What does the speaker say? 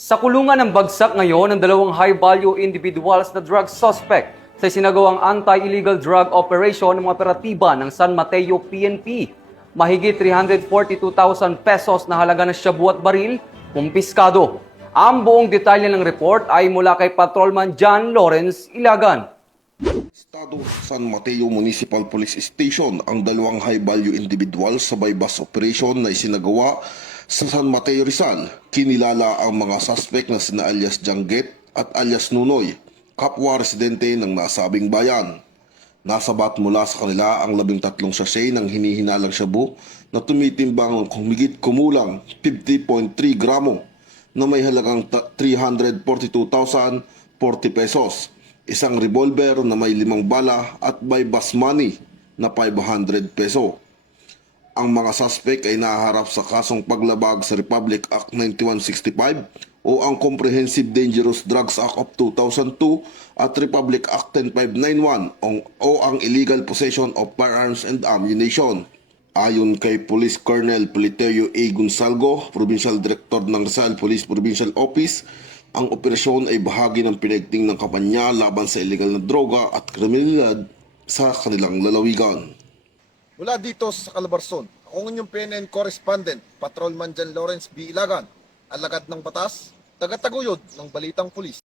Sa kulungan ng bagsak ngayon ang dalawang high-value individuals na drug suspect sa sinagawang anti-illegal drug operation ng mga operatiba ng San Mateo PNP. Mahigit 342,000 pesos na halaga ng shabu at baril, kumpiskado. Ang buong detalye ng report ay mula kay Patrolman John Lawrence Ilagan. Estado San Mateo Municipal Police Station ang dalawang high-value individuals sa bypass operation na isinagawa sa San Mateo Rizal. Kinilala ang mga suspect na sina alias Jangget at alias Nunoy, kapwa residente ng nasabing bayan. Nasabat mula sa kanila ang 13 sachet ng hinihinalang shabu na tumitimbang humigit kumulang 50.3 gramo na may halagang 342,040 pesos. Isang revolver na may 5 bala at bypass money na 500 peso. Ang mga suspect ay nahaharap sa kasong paglabag sa Republic Act 9165 o ang Comprehensive Dangerous Drugs Act of 2002 at Republic Act 10591 o ang Illegal Possession of Firearms and Ammunition. Ayon kay Police Colonel Peliteo A. Gonzalgo, Provincial Director ng Rizal Police Provincial Office, ang operasyon ay bahagi ng pinagting ng kampanya laban sa illegal na droga at kriminalidad sa kanilang lalawigan. Mula dito sa Calabarzon, ang inyong PNN correspondent, Patrolman John Lawrence B. Ilagan, alagad ng batas, tagataguyod ng Balitang Pulis.